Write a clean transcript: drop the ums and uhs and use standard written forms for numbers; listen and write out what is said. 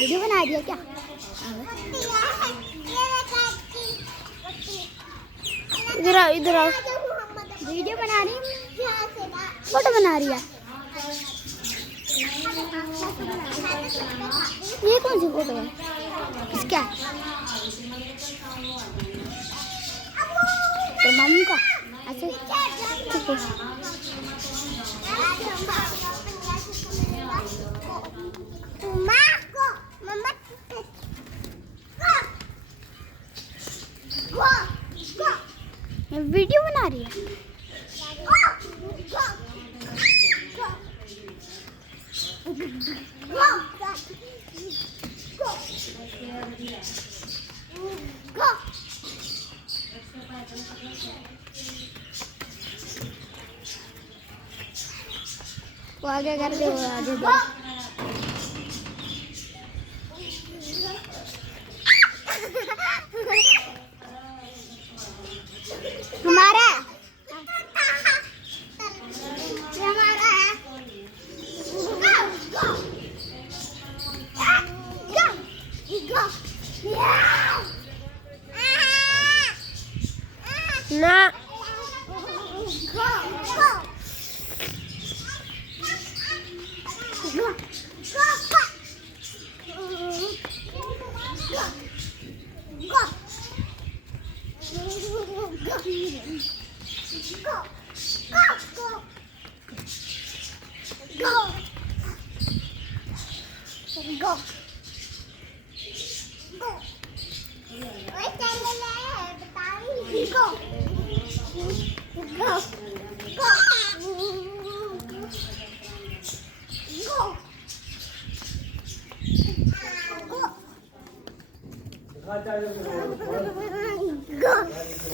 वीडियो बना दिया क्या? इधर आओ, इधर आओ। वीडियो बना रही हूँ, फोटो बना रही है। ये कौन सी फोटो है? इसका तो मम्मी का ऐसे ठीक है। वीडियो बना रही है। वो आगे कर दे, वो आगे दे। हमारा ना go. Go.